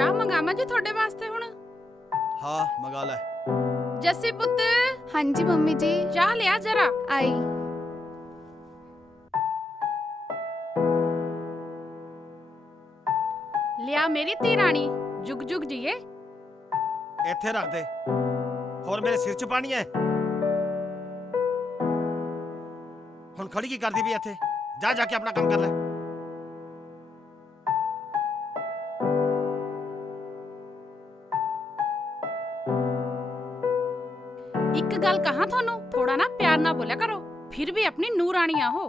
ਚਾਹ ਮੰਗਾਵਾਂ ਜੀ ਤੁਹਾਡੇ ਵਾਸਤੇ ਹੁਣ? ਹਾਂ ਮੰਗਾ ਲੈ। ਜੱਸੀ ਪੁੱਤ, ਹਾਂਜੀ ਮੰਮੀ ਜੀ। ਚਾਹ ਲਿਆ ਜਰਾ। ਆਈ। ਲਿਆ ਮੇਰੀ ਧੀ ਰਾਣੀ, ਜੁਗ ਜੁਗ ਜੀਏ। ਇੱਥੇ ਰੱਖ ਦੇ, ਹੋਰ ਮੇਰੇ ਸਿਰ 'ਚ ਪਾਣੀ ਹੈ। ਹੁਣ ਖੜੀ ਕੀ ਕਰਦੀ ਵੀ ਇੱਥੇ? ਜਾ ਜਾ ਕੇ ਆਪਣਾ ਕੰਮ ਕਰ ਲੈ। ਇੱਕ ਗੱਲ ਕਹਾਂ ਤੁਹਾਨੂੰ, ਥੋੜਾ ਨਾ ਪਿਆਰ ਨਾਲ ਬੋਲਿਆ ਕਰੋ, ਫਿਰ ਵੀ ਆਪਣੀ ਨੂਰ ਰਾਣੀ ਆਹੋ।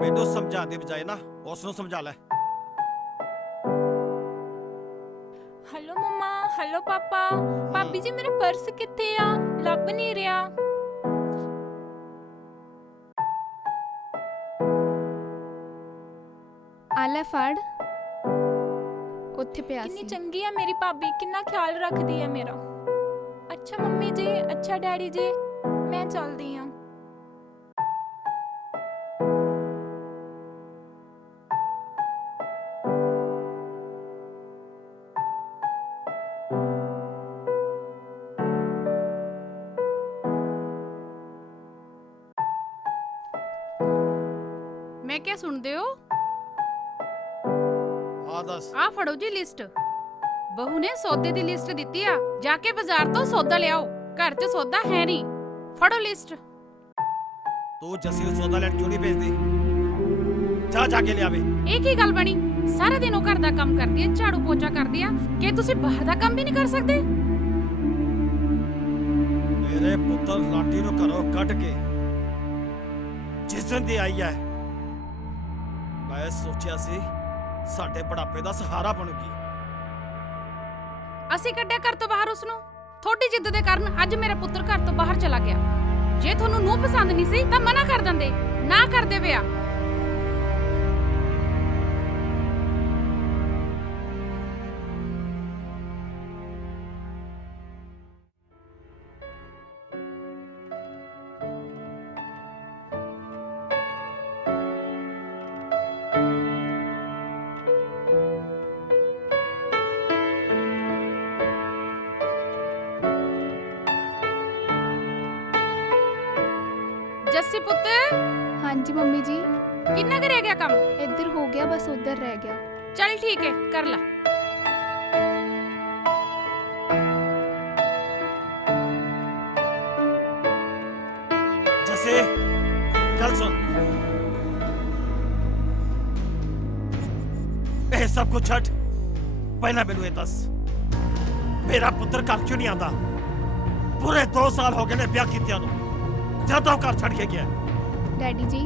ਮੈਨੂੰ ਸਮਝਾਉਣ ਦੀ ਬਜਾਏ ਨਾ ਉਸ ਨੂੰ ਸਮਝਾ ਲੈ। हेलो मम्मा, हेलो पापा। भाभी जी मेरा पर्स कित्थे आ? लभ नहीं रहा। ਆ ਲੈ ਫੜ, ਉੱਥੇ ਪਿਆ कितनी ਸੀ। चंगी है मेरी भाभी, कितना ख्याल रखती है मेरा। अच्छा मम्मी जी, अच्छा डैडी जी, मैं चलदी हां। ਮੈਂ ਕਿਹਾ ਸੁਣਦੇ ਹੋ? ਹਾਂ ਦੱਸ। ਆ ਫੜੋ ਜੀ ਲਿਸਟ। ਬਹੂ ਨੇ ਸੌਦੇ ਦੀ ਲਿਸਟ ਦਿੱਤੀ ਆ, ਜਾ ਕੇ ਬਾਜ਼ਾਰ ਤੋਂ ਸੌਦਾ ਲਿਆਓ। ਘਰ 'ਚ ਸੌਦਾ ਹੈ ਨਹੀਂ। ਫੜੋ ਲਿਸਟ। ਤੂੰ ਜੱਸੀ ਨੂੰ ਸੌਦਾ ਲੈਣ ਕਿਉਂ ਨਹੀਂ ਭੇਜਦੀ? ਜਾ ਜਾ ਕੇ ਲਿਆਵੇ। ਇਹ ਕੀ ਗੱਲ ਬਣੀ? ਸਾਰਾ ਦਿਨ ਉਹ ਘਰ ਦਾ ਕੰਮ ਕਰਦੀ ਹੈ, ਝਾੜੂ ਪੋਚਾ ਕਰਦੀ ਆ, ਕਿ ਤੁਸੀਂ ਬਾਹਰ ਦਾ ਕੰਮ ਵੀ ਨਹੀਂ ਕਰ ਸਕਦੇ? ਮੇਰੇ ਪੁੱਤਰ ਲਾਟੀ ਨੂੰ ਘਰੋਂ ਕੱਢ ਕੇ ਜਿਸ ਦਿਨ ਦੀ ਆਈ ਹੈ, ਮੈਂ ਸੋਚਿਆ ਸੀ ਸਾਡੇ ਬੁਢਾਪੇ ਦਾ ਸਹਾਰਾ ਬਣੂਗੀ। ਅਸੀਂ ਕੱਢਿਆ ਘਰ ਤੋਂ ਬਾਹਰ ਉਸ ਨੂੰ। ਤੁਹਾਡੀ ਜਿੱਦ ਦੇ ਕਾਰਨ ਅੱਜ ਮੇਰਾ ਪੁੱਤਰ ਘਰ ਤੋਂ ਬਾਹਰ ਚਲਾ ਗਿਆ। ਜੇ ਤੁਹਾਨੂੰ ਨੂੰ ਪਸੰਦ ਨਹੀਂ ਸੀ ਤਾਂ ਮਨਾ ਕਰ ਦਿੰਦੇ, ਨਾ ਕਰਦੇ ਵਿਆ। ਜੱਸੀ ਪੁੱਤ, ਹਾਂਜੀ ਮੰਮੀ ਜੀ। ਕਿੰਨਾ ਕੁ ਰਹਿ ਗਿਆ ਕੰਮ? ਇੱਧਰ ਹੋ ਗਿਆ, ਬਸ ਉੱਧਰ ਰਹਿ ਗਿਆ। ਚੱਲ ਠੀਕ ਹੈ, ਕਰ ਲੈ। ਜੱਸੇ ਗੱਲ ਸੁਣ, ਇਹ ਸਭ ਕੁਝ ਛੱਡ। ਪਹਿਲਾਂ ਮੈਨੂੰ ਇਹ ਦੱਸ, ਮੇਰਾ ਪੁੱਤਰ ਘਰ ਕਿਉਂ ਨਹੀਂ ਆਉਂਦਾ? ਪੂਰੇ 2 ਸਾਲ ਹੋ ਗਏ ਨੇ ਵਿਆਹ ਕੀਤਿਆਂ ਨੂੰ, ਜਦੋਂ ਘਰ ਛੱਡ ਕੇ ਗਿਆ। ਡੈਡੀ ਜੀ,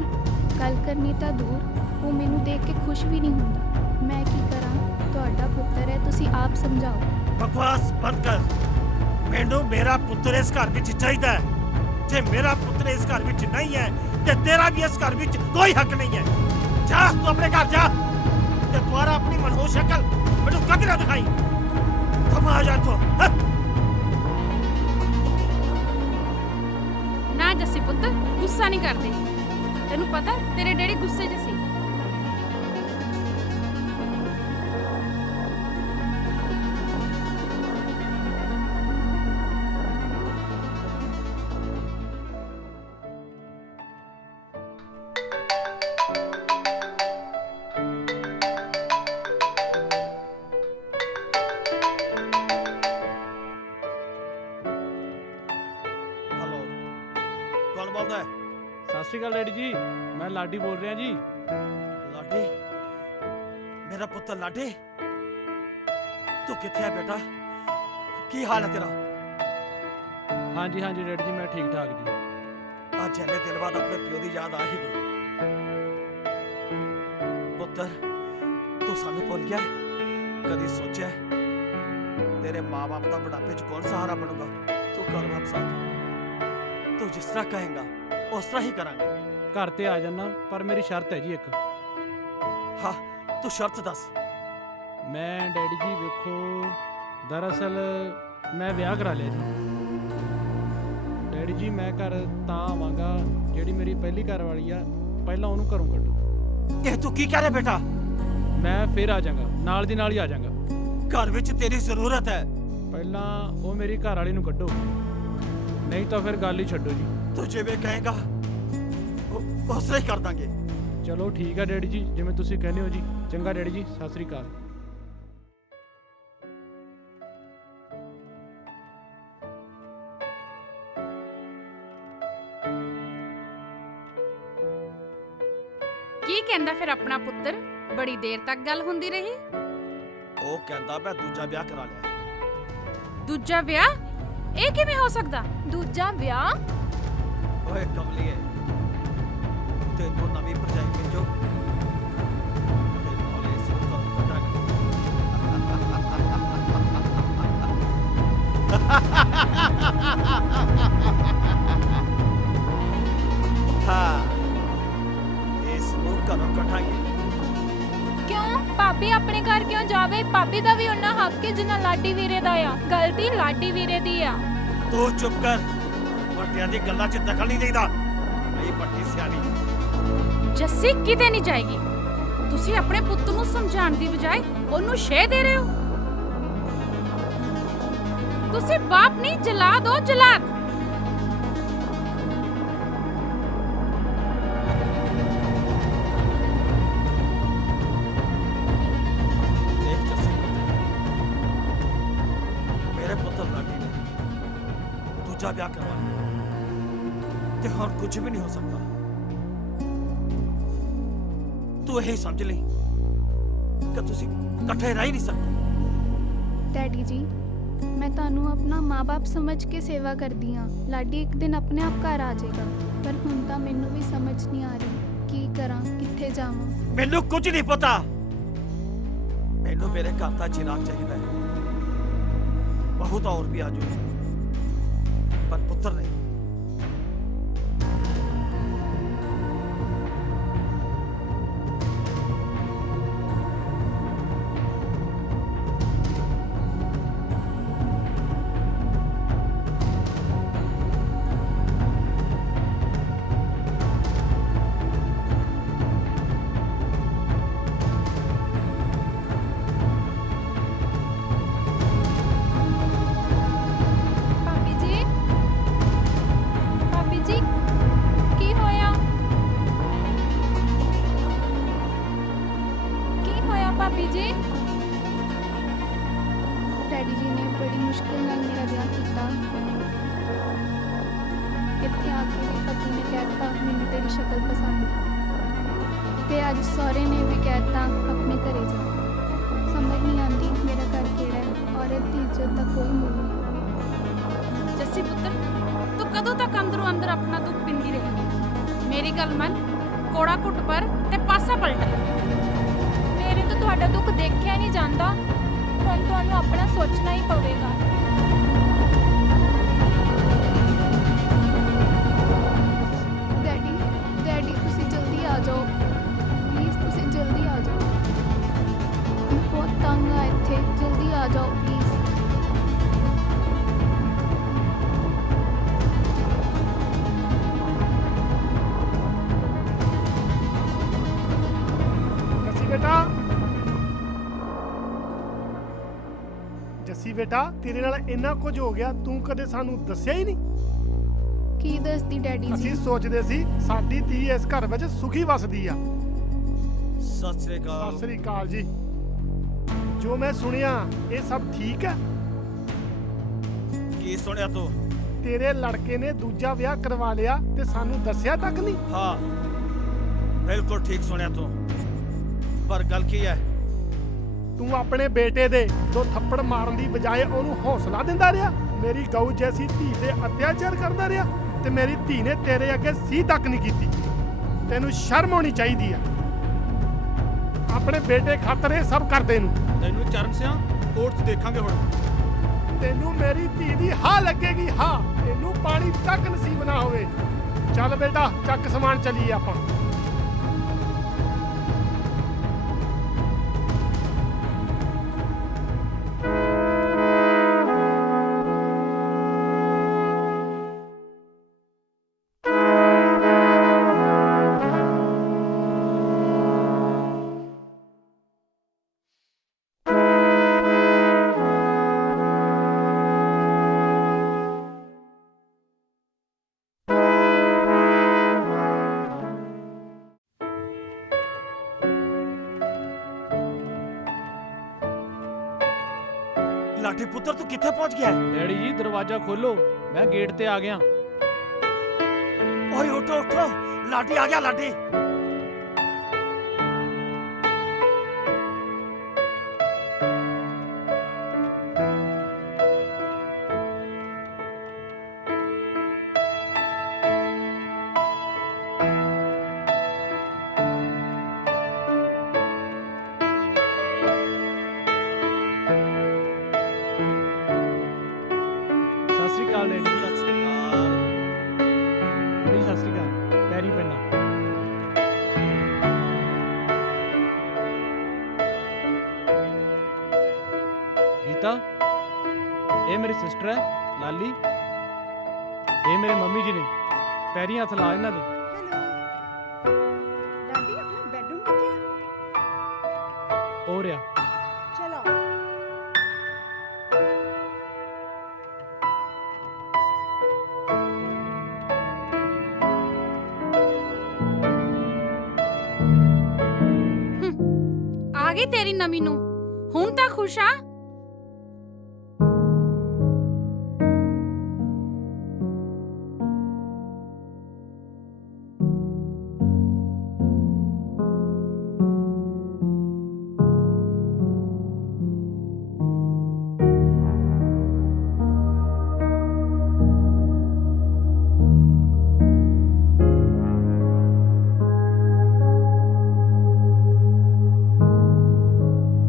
ਗੱਲ ਕਰਨੀ ਤਾਂ ਦੂਰ, ਉਹ ਮੈਨੂੰ ਦੇਖ ਕੇ ਖੁਸ਼ ਵੀ ਨਹੀਂ ਹੁੰਦਾ। ਮੈਂ ਕੀ ਕਰਾਂ? ਤੁਹਾਡਾ ਪੁੱਤਰ ਹੈ, ਤੁਸੀਂ ਆਪ ਸਮਝਾਓ। ਬਕਵਾਸ ਬੰਦ ਕਰ। ਮੈਨੂੰ ਮੇਰਾ ਪੁੱਤਰ ਇਸ ਘਰ ਵਿੱਚ ਚਾਹੀਦਾ ਹੈ। ਜੇ ਮੇਰਾ ਪੁੱਤਰ ਇਸ ਘਰ ਵਿੱਚ ਨਹੀਂ ਹੈ ਤੇ ਤੇਰਾ ਵੀ ਇਸ ਘਰ ਵਿੱਚ ਕੋਈ ਹੱਕ ਨਹੀਂ ਹੈ। ਜਾ ਤੂੰ ਆਪਣੇ ਘਰ ਜਾ ਤੇ ਦੁਬਾਰਾ ਆਪਣੀ ਮਨਹੂਸ ਸ਼ਕਲ ਮੈਨੂੰ ਕਦੇ ਨਾ ਦਿਖਾਈ। ਕਮ ਆ ਜਾ ਤੂੰ। ਨਾ ਜੱਸੀ ਪੁੱਤ, ਗੁੱਸਾ ਨਹੀਂ ਕਰਦੇ। ਤੈਨੂੰ ਪਤਾ ਤੇਰੇ ਡੈਡੀ ਗੁੱਸੇ 'ਚ ਸੀ। हेलो, कौन बोलता है? ਸਤਿ ਸ਼੍ਰੀ ਅਕਾਲ ਡੈਡੀ ਜੀ, ਮੈਂ ਲਾਡੀ ਬੋਲ ਰਿਹਾ ਜੀ। लाडी, मेरा पुत्र लाडी, तू किथे है बेटा? की हाल है तेरा? ਹਾਂਜੀ ਹਾਂਜੀ ਡੈਡੀ ਜੀ, ਮੈਂ ਠੀਕ ਠਾਕ ਜੀ। आज जैने दिन बाद अपने प्यो की याद आ ही गई। पुत्र, तू सानू भुल गया? कदी सोचा तेरे माँ बाप का बुढ़ापे च कौन सहारा बनूंगा? तू कर वापस आ। तू जिस तरह कहेगा उस तरह ही करांगे। ਘਰ ਤੇ ਆ ਜਾਣਾ, ਪਰ ਮੇਰੀ ਸ਼ਰਤ ਹੈ ਜੀ ਇੱਕ। हाँ, तू शर्त दस। ਮੈਂ ਡੈਡੀ ਜੀ ਵੇਖੋ, ਦਰਅਸਲ ਮੈਂ ਵਿਆਹ ਕਰਾ ਲਿਆ ਜੀ। ਡੈਡੀ ਜੀ ਮੈਂ ਘਰ ਤਾਂ ਆਵਾਂਗਾ, ਜਿਹੜੀ ਮੇਰੀ ਪਹਿਲੀ ਘਰ ਵਾਲੀ ਆ, ਪਹਿਲਾਂ ਉਹਨੂੰ ਘਰੋਂ ਕੱਢੋ। ये तू की कह रहे बेटा? ਮੈਂ ਫਿਰ ਆ ਜਾਵਾਂਗਾ, ਨਾਲ ਦੀ ਨਾਲ ਹੀ ਆ ਜਾਵਾਂਗਾ। घर विच तेरी जरूरत है। ਪਹਿਲਾਂ ਉਹ ਮੇਰੀ ਘਰ ਵਾਲੀ ਨੂੰ ਕੱਢੋ, ਨਹੀਂ ਤਾਂ ਫਿਰ ਗੱਲ ਹੀ ਛੱਡੋ ਜੀ। तू जिवें कहेगा उस तरह ही कर देंगे। ਚਲੋ ਠੀਕ ਹੈ ਡੈਡੀ ਜੀ, ਜਿਵੇਂ ਤੁਸੀਂ ਕਹਿੰਦੇ ਹੋ ਜੀ। ਚੰਗਾ ਡੈਡੀ ਜੀ, ਸਤਿ ਸ੍ਰੀ ਅਕਾਲ। ਕੀ ਕਹਿੰਦਾ ਫਿਰ ਆਪਣਾ ਪੁੱਤਰ? ਬੜੀ ਦੇਰ ਤੱਕ ਗੱਲ ਹੁੰਦੀ ਰਹੀ। ਉਹ ਕਹਿੰਦਾ ਮੈਂ ਦੂਜਾ ਵਿਆਹ ਕਰਾ ਲਿਆ। ਦੂਜਾ ਵਿਆਹ? ਇਹ ਕਿਵੇਂ ਹੋ ਸਕਦਾ? ਦੂਜਾ ਵਿਆਹ? ਓਏ ਕਮਲੀਏ, ਤੈਨੂੰ ਨਵੀਂ ਭਰਜਾਈ ਮਿਲ ਤੇ ਨਾਲੇ ਸਿਰ ਤੋਂ ਕੱਢਾਂਗੇ। ਹਾਂ, ਇਸ ਨੂੰ ਘਰੋਂ ਕੱਢਾਂਗੇ। ਕਿਉਂ? ਭਾਬੀ ਆਪਣੇ ਘਰ ਕਿਉਂ ਜਾਵੇ? ਭਾਬੀ ਦਾ ਵੀ ਉਹਨਾਂ ਹੱਕ ਹੈ ਜਿੰਨਾ ਲਾਡੀ ਵੀਰੇ ਦਾ ਆ। ਗਲਤੀ ਲਾਡੀ ਵੀਰੇ ਦੀ ਆ। ਤੂੰ ਚੁੱਪ ਕਰ, ਵੱਡਿਆਂ ਦੀ ਗੱਲਾਂ 'ਚ ਦਖਲ ਨਹੀਂ ਦੇਈਦਾ। ਨਹੀਂ ਵੱਡੀ ਸਿਆਣੀ। ਜੱਸੀ ਕਿਤੇ ਨਹੀਂ ਜਾਏਗੀ। ਤੁਸੀਂ ਆਪਣੇ ਪੁੱਤ ਨੂੰ ਸਮਝਾਉਣ ਦੀ ਬਜਾਏ ਉਹਨੂੰ ਸ਼ਹਿ ਦੇ ਰਹੇ ਹੋ। ਤੁਸੀਂ ਬਾਪ ਨਹੀਂ, ਜਲਾਦ ਹੋ, ਜਲਾਦ। ਦੇਖ ਜੱਸੀ, ਮੇਰੇ ਪੁੱਤਰ ਲਾਡੀ ਨੇ ਦੂਜਾ ਵਿਆਹ ਕਰਵਾ ਲਿਆ ਤੇ ਹੁਣ ਕੁਝ ਵੀ ਨਹੀਂ ਹੋ ਸਕਦਾ। ਤੂੰ ਇਹ ਸਮਝ ਲਈ ਕਿ ਤੁਸੀਂ ਇਕੱਠੇ ਰਹਿ ਹੀ ਨਹੀਂ ਸਕਦੇ। ਡੈਡੀ ਜੀ, ਮੈਂ ਤੁਹਾਨੂੰ ਆਪਣਾ ਮਾਂ-ਬਾਪ ਸਮਝ ਕੇ ਸੇਵਾ ਕਰਦੀ ਹਾਂ। ਲਾਡੀ ਇੱਕ ਦਿਨ ਆਪਣੇ ਆਪ ਘਰ ਆ ਜਾਏਗਾ, ਪਰ ਹੁਣ ਤਾਂ ਮੈਨੂੰ ਵੀ ਸਮਝ ਨਹੀਂ ਆ ਰਹੀ ਕੀ ਕਰਾਂ, ਕਿੱਥੇ ਜਾਵਾਂ। ਮੈਨੂੰ ਕੁਝ ਨਹੀਂ ਪਤਾ। ਮੈਨੂੰ ਮੇਰੇ ਘਰ ਦਾ ਚਿਰਾਗ ਚਾਹੀਦਾ ਹੈ। ਬਹੁਤ ਹੋਰ ਵੀ ਆ ਜਾਊ, ਪਰ ਪੁੱਤਰ ਨਹੀਂ। ਭਾਬੀ ਜੀ, ਭਾਬੀ ਜੀ, ਕੀ ਹੋਇਆ? ਕੀ ਹੋਇਆ ਭਾਬੀ ਜੀ? ਡੈਡੀ ਜੀ ਨੇ ਬੜੀ ਮੁਸ਼ਕਿਲ ਨਾਲ ਮੇਰਾ ਵਿਆਹ ਕੀਤਾ। ਇੱਥੇ ਆ ਕੇ ਵੀ ਪਤੀ ਨੇ ਕਹਿਤਾ ਮੈਨੂੰ ਤੇਰੀ ਸ਼ਕਲ ਪਸੰਦ ਨਹੀਂ, ਤੇ ਅੱਜ ਸਹੁਰੇ ਨੇ ਵੀ ਕਹਿਤਾ ਆਪਣੇ ਘਰੇ ਜਾ। ਸਮਝ ਨਹੀਂ ਆਉਂਦੀ ਮੇਰਾ ਘਰ ਕਿਹੜਾ ਹੈ। ਔਰਤ ਦੀ ਇੱਜ਼ਤ ਦਾ ਕੋਈ ਮੁੱਲ ਨਹੀਂ। ਜੱਸੀ ਪੁੱਤਰ, ਤੂੰ ਕਦੋਂ ਤੱਕ ਅੰਦਰੋਂ ਅੰਦਰ ਆਪਣਾ ਦੁੱਖ ਪਿੰਦੀ ਰਹੇਗੀ? ਮੇਰੀ ਗੱਲ ਮੰਨ, ਕੋੜਾ ਘੁੱਟ ਪਰ ਤੇ ਪਾਸਾ ਪਲਟ। ਮੇਰੇ ਤੋਂ ਤੁਹਾਡਾ ਦੁੱਖ ਦੇਖਿਆ ਨਹੀਂ ਜਾਂਦਾ। ਹੁਣ ਤੁਹਾਨੂੰ ਆਪਣਾ ਸੋਚਣਾ ਹੀ ਪਵੇਗਾ। ਡੈਡੀ, ਡੈਡੀ ਤੁਸੀਂ ਜਲਦੀ ਆ ਜਾਓ ਪਲੀਜ਼, ਤੁਸੀਂ ਜਲਦੀ ਆ ਜਾਓ। ਮੈਂ ਬਹੁਤ ਤੰਗ ਆ ਇੱਥੇ, ਜਲਦੀ ਆ ਜਾਓ ਪਲੀਜ਼। ਜੱਸੀ ਬੇਟਾ, ਜੱਸੀ ਬੇਟਾ, ਤੇਰੇ ਨਾਲ ਇੰਨਾ ਕੁਝ ਹੋ ਗਿਆ, ਤੂੰ ਕਦੇ ਸਾਨੂੰ ਦੱਸਿਆ ਹੀ ਨਹੀਂ। ਕੀ ਦੱਸਦੀ ਡੈਡੀ ਅਸੀਂ ਜੀ? ਸੋਚਦੇ ਸੀ ਸਾਡੀ ਧੀ ਇਸ ਘਰ ਵਿੱਚ ਸੁਖੀ ਵਸਦੀ ਆ। ਸਤਿ ਸ੍ਰੀ ਅਕਾਲ। ਸਤਿ ਸ੍ਰੀ ਅਕਾਲ ਜੀ। ਜੋ ਮੈਂ ਸੁਣਿਆ ਇਹ ਸਭ ਠੀਕ ਹੈ? ਕੀ ਸੁਣਿਆ ਤੂੰ? ਤੇਰੇ ਲੜਕੇ ਨੇ ਦੂਜਾ ਵਿਆਹ ਕਰਵਾ ਲਿਆ ਤੇ ਸਾਨੂੰ ਦੱਸਿਆ ਤੱਕ ਨਹੀਂ। ਹਾਂ, ਬਿਲਕੁਲ ਠੀਕ ਸੁਣਿਆ ਤੂੰ। ਪਰ ਗੱਲ ਕੀ ਹੈ? ਤੂੰ ਆਪਣੇ ਬੇਟੇ ਦੇ 2 ਥੱਪੜ ਮਾਰਨ ਦੀ ਬਜਾਏ ਉਹਨੂੰ ਹੌਸਲਾ ਦਿੰਦਾ ਰਿਹਾ। ਮੇਰੀ ਗਊ ਜੈਸੀ ਧੀ ਤੇ ਅਤਿਆਚਾਰ ਕਰਦਾ ਰਿਹਾ ਤੇ ਮੇਰੀ ਧੀ ਨੇ ਤੇਰੇ ਅੱਗੇ ਸੀ ਤੱਕ ਨਹੀਂ ਕੀਤੀ। ਤੈਨੂੰ ਸ਼ਰਮ ਆਉਣੀ ਚਾਹੀਦੀ ਆ। ਆਪਣੇ ਬੇਟੇ ਖਾਤਰ ਇਹ ਸਭ ਕਰਦੇ ਨੂੰ। ਤੈਨੂੰ ਚਰਨ ਸਿਆ ਕੋਰਟ 'ਚ ਦੇਖਾਂਗੇ ਹੁਣ। ਤੈਨੂੰ ਮੇਰੀ ਧੀ ਦੀ ਹਾਂ ਲੱਗੇਗੀ, ਹਾਂ। ਤੈਨੂੰ ਪਾਣੀ ਤੱਕ ਨਸੀਬ ਨਾ ਹੋਵੇ। ਚੱਲ ਬੇਟਾ, ਚੱਕ ਸਮਾਨ ਚੱਲੀਏ ਆਪਾਂ। ਲਾਡੀ ਪੁੱਤਰ ਤੂੰ ਕਿੱਥੇ ਪਹੁੰਚ ਗਿਆ ਹੈ? ਡੈਡੀ ਜੀ ਦਰਵਾਜ਼ਾ ਖੋਲੋ, ਮੈਂ ਗੇਟ ਤੇ ਆ ਗਿਆ। ਓਏ ਉਠੋ ਉਠੋ, ਲਾਡੀ ਆ ਗਿਆ ਲਾਡੀ। ਸਤਿ ਸ੍ਰੀ ਅਕਾਲ ਡੈਡੀ ਜੀ। ਸਤਿ ਸ੍ਰੀ ਅਕਾਲ। ਮੰਮੀ ਸਤਿ ਸ੍ਰੀ ਅਕਾਲ, ਪੈਰੀ ਪੈਣਾ। ਗੀਤਾ, ਇਹ ਮੇਰੀ ਸਿਸਟਰ ਹੈ ਲਾਲੀ, ਇਹ ਮੇਰੇ ਮੰਮੀ ਜੀ ਨੇ। ਪੈਰੀ ਹੱਥ ਲਾ ਇਹਨਾਂ ਦੇ। ਹੈਲੋ ਲਾਡੀ, ਆਪਣਾ ਬੈਡਰੂਮ ਕਿੱਥੇ ਆ? ਹੋ ਰਿਹਾ। ਚਲੋ ਆ ਗਈ ਤੇਰੀ ਨਵੀਂ ਨੂੰ, ਹੁਣ ਤਾਂ ਖੁਸ਼ ਆ?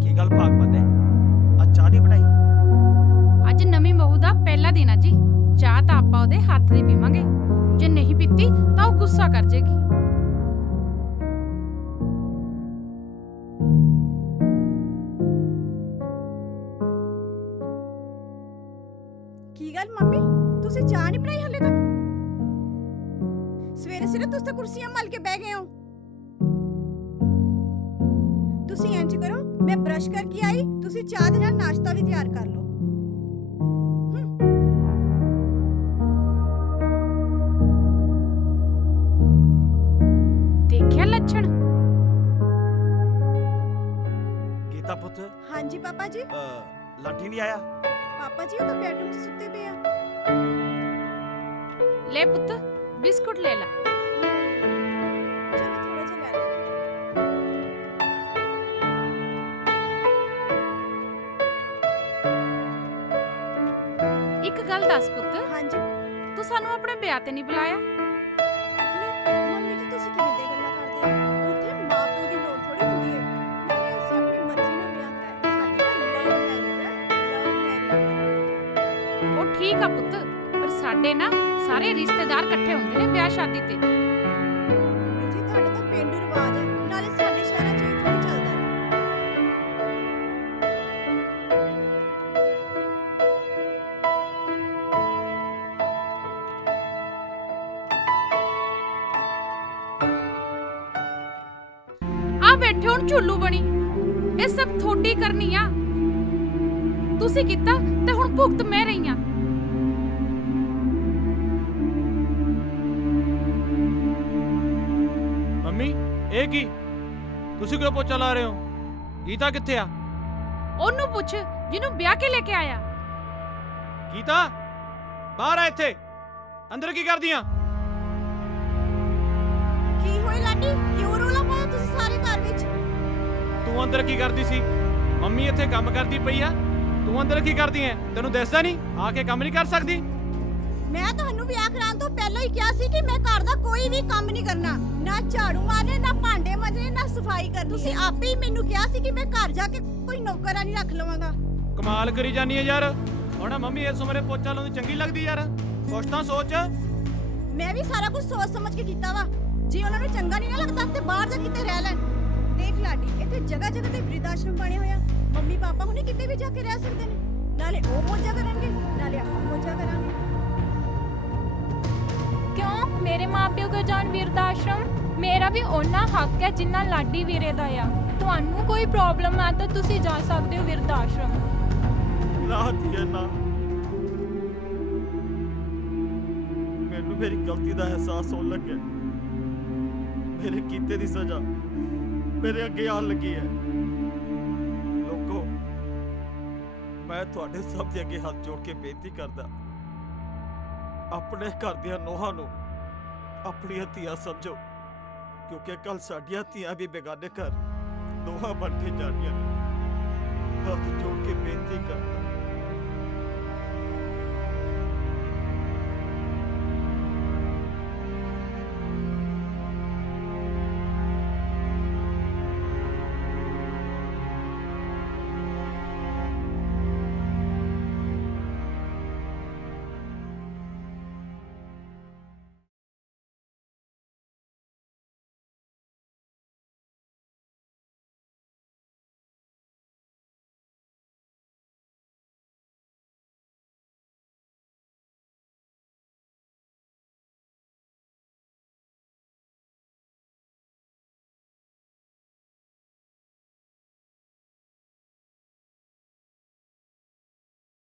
ਕੀ ਗੱਲ ਭਾਗਵਾਨ ਨੇ ਅੱਜ ਚਾਹ ਨਹੀਂ ਬਣਾਈ? ਅੱਜ ਨਵੀਂ ਬਹੂ ਦਾ ਪਹਿਲਾ ਦਿਨ ਆ ਜੀ। ਚਾਹ ਤਾਂ ਆਪਾਂ ਉਹਦੇ ਹੱਥ ਦੀ ਪੀਵਾਂਗੇ, ਜੇ ਨਹੀਂ ਪੀਤੀ ਤਾਂ ਉਹ ਗੁੱਸਾ ਕਰ ਜੇਗੀ। ਕੀ ਗੱਲ ਮੰਮੀ, ਤੁਸੀਂ ਚਾਹ ਨਹੀਂ ਬਣਾਈ ਹਲੇ ਤੱਕ? ਸਵੇਰੇ ਸਵੇਰੇ ਤੁਸੀਂ ਤਾਂ ਕੁਰਸੀਆਂ ਮਲ ਕੇ ਬਹਿ ਗਏ ਹੋ। ਤੁਸੀਂ ਇੰਜ ਕਰੋ, ਮੈਂ ਬ੍ਰਸ਼ ਕਰਕੇ ਆਈ, ਤੁਸੀਂ ਚਾਹ ਦੇ ਨਾਲ ਨਾਸ਼ਤਾ ਵੀ ਤਿਆਰ ਕਰ ਲਓ। ਦੇਖਿਆ ਲੱਛਣ? ਗੀਤਾ ਪੁੱਤ, ਹਾਂਜੀ ਪਾਪਾ ਜੀ। ਲਾਡੀ ਨਹੀਂ ਆਇਆ? ਪਾਪਾ ਜੀ ਉਹ ਤਾਂ ਬੈਡਰੂਮ 'ਚ ਸੁੱਤੇ ਪਏ ਆ। ਲੈ ਪੁੱਤ, ਬਿਸਕੁਟ ਲੈ ਲਾ। ਚਲੋ ਥੋੜਾ ਜਿਹਾ ਲੈ ਲਓ। ਇੱਕ ਗੱਲ ਦੱਸ ਪੁੱਤ, ਹਾਂਜੀ ਤੂੰ ਸਾਨੂੰ ਆਪਣੇ ਵਿਆਹ ਤੇ ਨਹੀਂ ਬੁਲਾਇਆ? ਮੰਮੀ ਜੀ, ਤੁਸੀਂ ਕਿਵੇਂ ਦੀਆਂ ਗੱਲਾਂ ਕਰਦੇ ਹੋ? ਉੱਥੇ ਮਾਂ ਪਿਓ ਦੀ ਲੋੜ ਥੋੜੀ ਹੁੰਦੀ ਹੈ। ਨਾਲੇ ਅਸੀਂ ਆਪਣੀ ਮਰਜ਼ੀ ਨਾਲ ਵਿਆਹ ਕਰਾਇਆ। ਸਾਡੀ ਤਾਂ ਲਵ ਮੈਰਿਜ ਹੈ, ਲਵ ਮੈਰਿਜ। ਉਹ ਠੀਕ ਆ ਪੁੱਤ, ਪਰ ਸਾਡੇ ਨਾ ਸਾਰੇ ਰਿਸ਼ਤੇਦਾਰ ਇਕੱਠੇ ਹੁੰਦੇ ਨੇ ਵਿਆਹ ਸ਼ਾਦੀ ਤੇ। ਮੰਮੀ ਜੀ, ਤੁਹਾਡਾ ਤਾਂ ਪੇਂਡੂ ਰਿਵਾਜ ਹੈ, ਨਾਲੇ ਸਾਡੇ ਸ਼ਹਿਰਾਂ 'ਚ ਇਹ ਥੋੜੀ ਚੱਲਦਾ ਹੈ। ਆ ਬੈਠੇ ਹੁਣ ਝੁੱਲੂ ਬਣੀ, ਇਹ ਸਭ ਥੋੜੀ ਕਰਨੀ ਆ। ਤੁਸੀਂ ਕੀਤਾ ਤੇ ਹੁਣ ਭੁਗਤ ਮੈਂ ਰਹੀ ਆ। ਮੰਮੀ ਇਹ ਕੀ, ਤੁਸੀਂ ਕਿਉਂ ਪੋਚਾ ਲਾ ਰਹੇ ਹੋ? ਗੀਤਾ ਕਿੱਥੇ ਆ? ਉਹਨੂੰ ਪੁੱਛ ਜਿਹਨੂੰ ਵਿਆਹ ਕੇ ਲੈ ਕੇ ਆਇਆ। ਗੀਤਾ ਬਾਹਰ ਆ, ਇੱਥੇ ਅੰਦਰ ਕੀ ਕਰਦੀਆਂ? ਕੀ ਹੋਈ ਲਾਡੀ, ਕਿਉਂ ਰੋਲਾ ਪਾਇਆ ਤੁਸੀਂ ਸਾਰੇ ਘਰ ਵਿੱਚ? ਤੂੰ ਅੰਦਰ ਕੀ ਕਰਦੀ ਸੀ? ਮੰਮੀ ਇੱਥੇ ਕੰਮ ਕਰਦੀ ਪਈ ਆ, ਤੂੰ ਅੰਦਰ ਕੀ ਕਰਦੀ ਐ? ਤੈਨੂੰ ਦਿਸਦਾ ਨਹੀਂ? ਆ ਕੇ ਕੰਮ ਨਹੀਂ ਕਰ ਸਕਦੀ? ਮੈਂ ਤੁਹਾਨੂੰ ਵਿਆਹ ਕਰਾਉਣ ਤੋਂ ਪਹਿਲਾਂ ਹੀ ਕਿਹਾ ਸੀ ਕਿ ਮੈਂ ਘਰ ਦਾ ਕੋਈ ਵੀ ਕੰਮ ਨਹੀਂ ਕਰਨਾ, ਨਾ ਝਾੜੂ ਮਾਰਨੇ, ਨਾ ਭਾਂਡੇ ਮਾਂਜਣੇ, ਨਾ ਸਫਾਈ ਕਰਨੀ। ਤੁਸੀਂ ਆਪੇ ਹੀ ਮੈਨੂੰ ਕਿਹਾ ਸੀ ਕਿ ਮੈਂ ਘਰ ਜਾ ਕੇ ਕੋਈ ਨੌਕਰਾਨੀ ਰੱਖ ਲਵਾਂਗਾ। ਕਮਾਲ ਕਰੀ ਜਾਨੀ ਐ ਯਾਰ। ਹੁਣ ਮੰਮੀ ਇਸ ਉਮਰੇ ਪੋਚਾ ਲਾਉਂਦੀ ਚੰਗੀ ਲੱਗਦੀ ਯਾਰ? ਕੁਛ ਤਾਂ ਸੋਚ। ਮੈਂ ਵੀ ਸਾਰਾ ਕੁਝ ਸੋਚ ਸਮਝ ਕੇ ਕੀਤਾ ਵਾ। ਜੇ ਉਹਨਾਂ ਨੂੰ ਚੰਗਾ ਨਹੀਂ ਨਾ ਲੱਗਦਾ ਤੇ ਬਾਹਰ ਜਾ ਕਿਤੇ ਰਹਿ ਲੈਣ। ਦੇਖ ਲਾਡੀ, ਇੱਥੇ ਜਗ੍ਹਾ ਜਗ੍ਹਾ ਤੇ ਬਿਰਧ ਆਸ਼ਰਮ ਬਣੇ ਹੋਇਆ। ਮੰਮੀ ਪਾਪਾ ਹੁਣੇ ਕਿਤੇ ਵੀ ਜਾ ਕੇ ਰਹਿ ਸਕਦੇ ਨੇ। ਨਾਲੇ ਉਹ ਮੌਜਾਂ ਕਰਨਗੇ, ਨਾਲੇ ਆਪਾਂ ਮੌਜਾਂ ਕਰਾਂਗੇ। ਕਿਉਂ ਮੇਰੇ ਮਾਪਿਓ ਕੋ ਜਾਣ ਬਿਰਧ ਆਸ਼ਰਮ? ਮੇਰਾ ਵੀ ਓਨਾ ਹੱਕ ਹੈ ਜਿੰਨਾ ਲਾਡੀ ਵੀਰੇ ਦਾ ਆ। ਤੁਹਾਨੂੰ ਕੋਈ ਪ੍ਰੋਬਲਮ ਆ ਤਾਂ ਤੁਸੀਂ ਜਾ ਸਕਦੇ ਹੋ ਬਿਰਧ ਆਸ਼ਰਮ। ਨਾ ਧੀਏ ਨਾ, ਮੈਨੂੰ ਮੇਰੀ ਗਲਤੀ ਦਾ ਅਹਿਸਾਸ ਹੋਣ ਲੱਗਿਆ। ਮੇਰੇ ਕੀਤੇ ਦੀ ਸਜ਼ਾ ਮੇਰੇ ਅੱਗੇ ਆਉਣ ਲੱਗੀ ਹੈ। ਲੋਕੋ, ਮੈਂ ਤੁਹਾਡੇ ਸਭ ਦੇ ਅੱਗੇ ਹੱਥ ਜੋੜ ਕੇ ਬੇਨਤੀ ਕਰਦਾ, ਆਪਣੇ ਘਰ ਦੀਆਂ ਨੋਹਾਂ ਨੂੰ ਆਪਣੀਆਂ ਧੀਆਂ ਸਮਝੋ, ਕਿਉਂਕਿ ਕੱਲ ਸਾਡੀਆਂ ਧੀਆਂ ਵੀ ਬੇਗਾਨੇ ਘਰ ਨੋਹਾਂ ਬਣ ਕੇ ਜਾਣੀਆਂ ਨੇ। ਹੱਥ ਜੋੜ ਕੇ